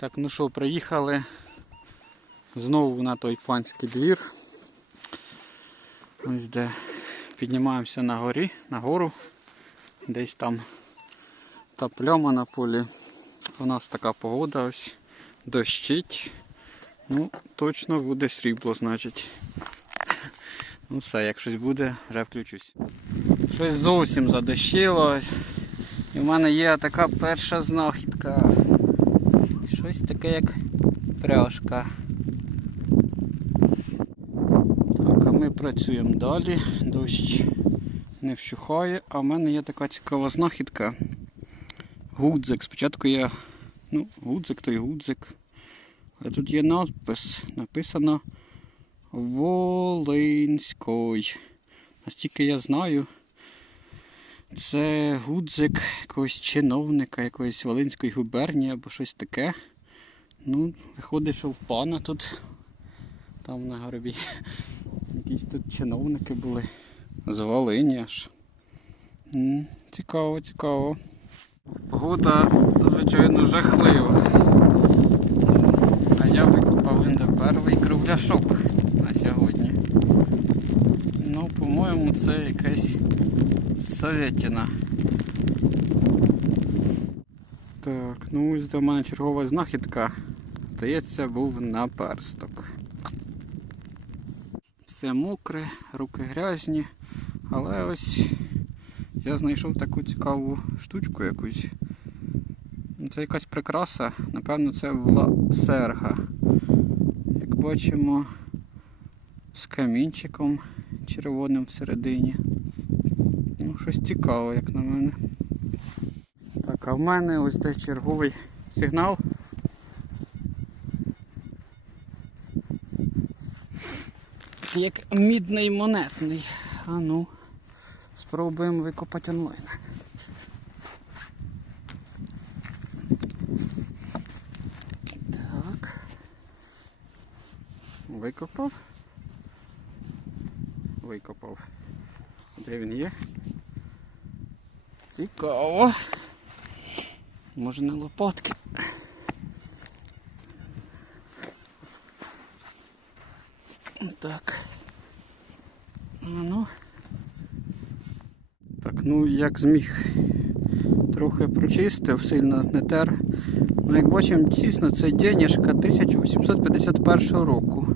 Так, ну що, приїхали знову на той панський двір. Ось де піднімаємося на горі, на гору. Десь там та пляма на полі. У нас така погода ось дощить. Ну, точно буде срібло, значить. Ну все, як щось буде, вже включусь. Щось зовсім задощило. І в мене є така перша знахідка. Щось таке як пряжка. Так, а ми працюємо далі. Дощ не вщухає, а в мене є така цікава знахідка. Гудзик. Спочатку я. Ну, гудзик то й гудзик. Але тут є надпис. Написано Волинський. Настільки я знаю. Це гудзик якогось чиновника, якоїсь Волинської губернії або щось таке. Ну, виходить, що в пана тут, там на горбі, якісь тут чиновники були. З аж. Цікаво, цікаво. Погода, звичайно, жахлива. А я викопав він перший кругляшок на сьогодні. Ну, по-моєму, це якась Советіна. Так, ну ось до мене чергова знахідка. Здається, був наперсток. Все мокре, руки грязні, але ось я знайшов таку цікаву штучку якусь. Це якась прикраса, напевно, це була серга. Як бачимо, з камінчиком червоним всередині. Ну, щось цікаве, як на мене. Так, а в мене ось де черговий сигнал. Як мідний монетний. А ну, спробуємо викопати онлайн. Так. Викопав. Викопав. Де він є? Цікаво. Може на лопатки. Так. А ну. Так, ну як зміг трохи прочистив, сильно не тер. Ну, як бачимо, дійсно це денежка 1851 року.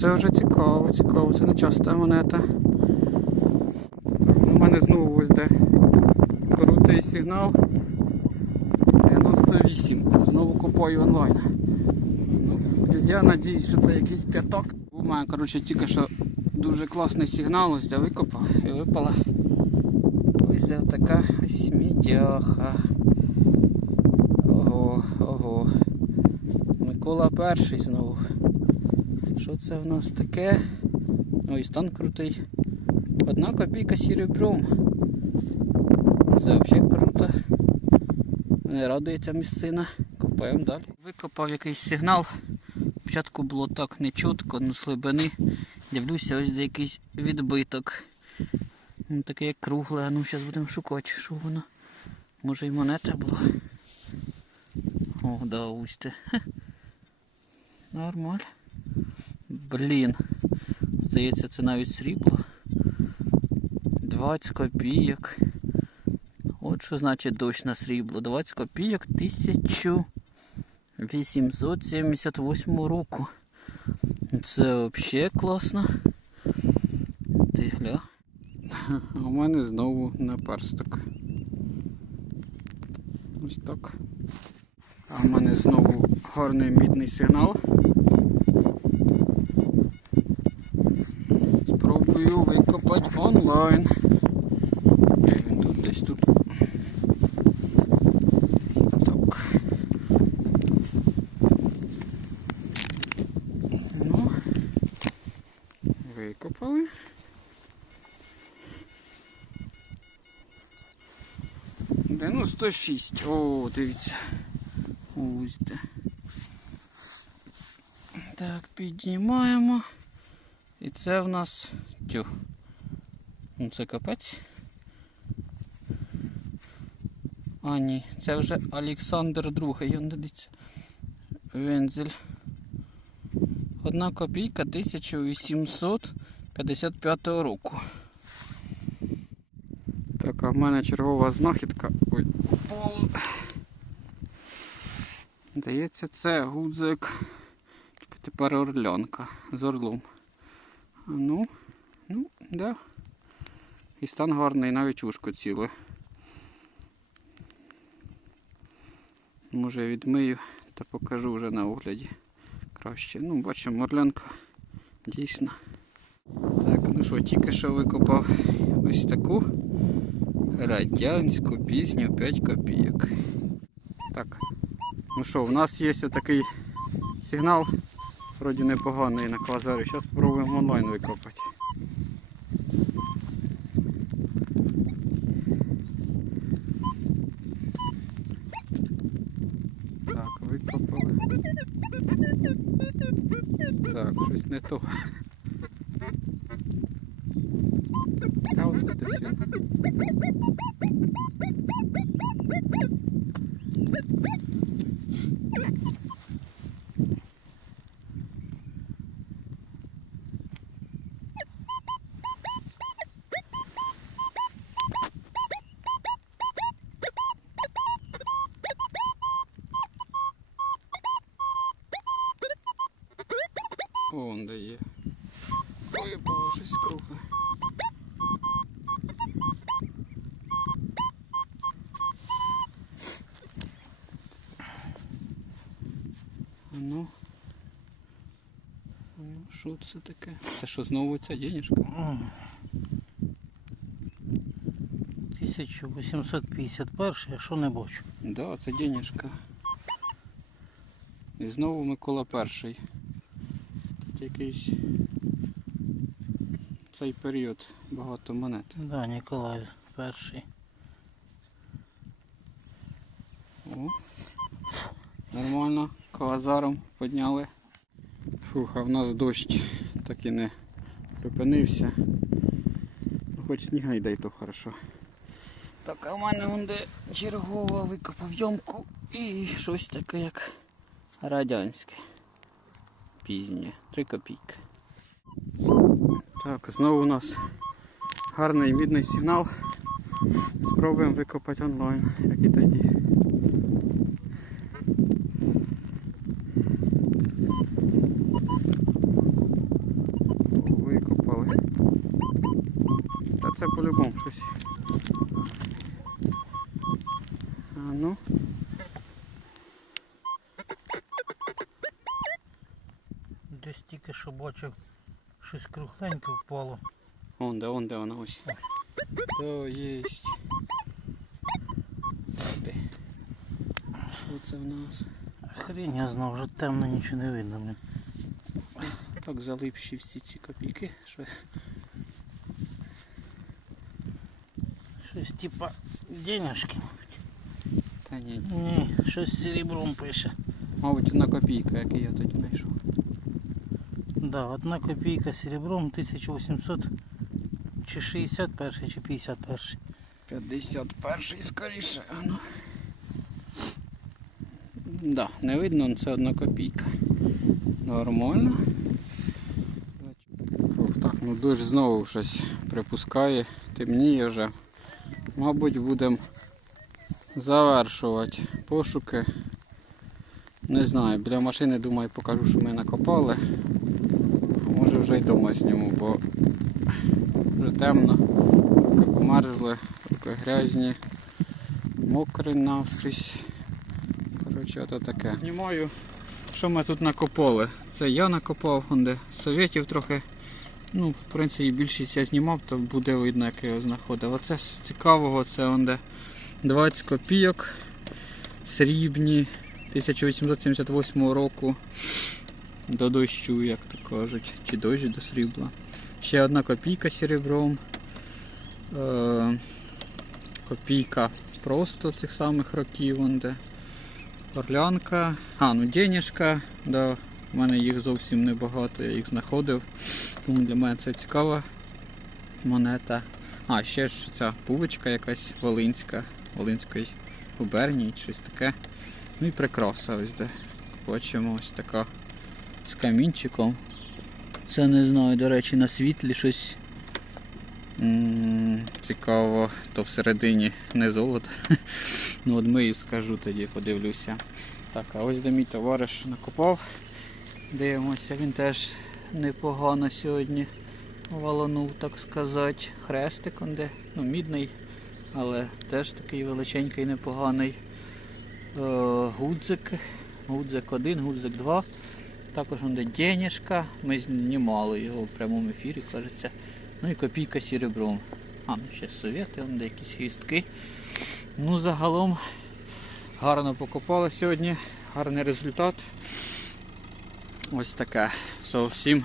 Це вже цікаво, цікаво, це не часта монета. У мене знову ось де крутий сигнал. 98. Знову купую онлайн. Ну, я надіюсь, що це якийсь п'яток. У мене коротше, тільки що дуже класний сигнал, ось де викопав і випала. Ось така ось мідяха. Ого, ого. Микола перший знову. Що це в нас таке? Ой, стан крутий. Одна копійка серебром. Це взагалі круто. Не радується місцина. Копаємо далі. Викопав якийсь сигнал. Спочатку було так нечітко, ну з глибини. Дивлюся, ось де якийсь відбиток. Ну, таке як кругле, а ну зараз будемо шукати, що воно. Може і монета була. О, да, ось це. Нормаль. Блін. Здається, це навіть срібло. 20 копійок. От що значить дощ на срібло. 20 копійок 1878 року. Це взагалі класно. Ти гля. У мене знову наперсток. Ось так. А в мене знову гарний мідний сигнал. Спробую викопати онлайн. Де він тут десь тут. Так. Ну, викопали. Дев'яносто шість. О, дивіться. Ось де. Так, піднімаємо. І це в нас тю. Ну це капець. А ні, це вже Олександр II, он дивіться. вензель. Одна копійка 1855 року. Так, а в мене чергова знахідка. Ой, упало. Здається, це гудзик. Тільки тепер орлянка з орлом. Ну, ну, да. І стан гарний, навіть вушко ціле. Може відмию та покажу вже на огляді краще. Ну, бачимо, орлянка дійсно. Так, ну що, тільки що викопав ось таку радянську пісню 5 копійок. Так, ну що, в нас є такий сигнал, вроді непоганий на квазарі. Зараз спробуємо онлайн викопати. Так, викопали. Так, щось не то. А от тут десь він. О, он де є. Випало щось кругле. А ну. А ну, Що це таке? Це що знову ця денежка? 1851, я що не бачу. Да, це денежка. І знову Микола перший. Тут якийсь цей період багато монет. Да, Ніколай перший. О, нормально, квазаром підняли. Фух, а в нас дощ так і не припинився. Ну, Хоч сніга йде, то хорошо. Так, а в мене вон де чергова викопав ямку і щось таке як радянське. Пізнє. Три копійки. Так, знову у нас гарний мідний сигнал. Спробуємо викопати онлайн, як і тоді. Викопали. Та це по-любому щось. А ну. Десь тільки що бачив щось кругленьке впало. Он де, он де вона ось. То єсть. Що це в нас? Хрень я знав, вже темно нічого не видно. Так залипші всі ці копійки. Що... Щось типа денежки. Та ні, ні. Щось серебром пише. Мабуть, одна копійка, яку я тоді знайшов. Да, одна копійка серебром 1800 чи 61 чи 51. 51 скоріше. Ну. Да, не видно, це одна копійка. Нормально. Ох, так, ну дощ знову щось припускає, темніє вже. Мабуть, будемо завершувати пошуки. Не знаю, біля машини думаю покажу, що ми накопали. Може вже й дома зніму, бо вже темно, руки померзли, руки грязні, мокрі наскрізь. Коротше, ото таке. Знімаю, що ми тут накопали. Це я накопав, де совєтів трохи. Ну, в принципі, більшість я знімав, то буде видно, як я його знаходив. Оце з цікавого, це он де 20 копійок срібні 1878 року. До дощу, як то кажуть, чи дощ до срібла. Ще одна копійка серебром. Е, копійка просто цих самих років. Вон де. Орлянка. А, ну денежка. Да, в мене їх зовсім небагато, я їх знаходив. Тому для мене це цікава монета. А, ще ж ця пувочка якась волинська, Волинської губернії, щось таке. Ну і прикраса ось де. Бачимо ось така з камінчиком. Це не знаю, до речі, на світлі щось цікаво, то всередині не золото. Ну от ми і скажу тоді, подивлюся. Так, а ось де мій товариш накопав. Дивимося, він теж непогано сьогодні валанув, так сказати. Хрестик он де, ну мідний, але теж такий величенький, непоганий. Е, гудзик. Гудзик 1, гудзик 2. Також он де денежка. Ми знімали його в прямому ефірі, кажеться. Ну і копійка серебром. А, ну ще совєти, он де якісь гістки. Ну, загалом гарно покопали сьогодні, гарний результат. Ось таке. Все, всім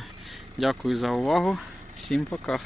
дякую за увагу. Всім пока.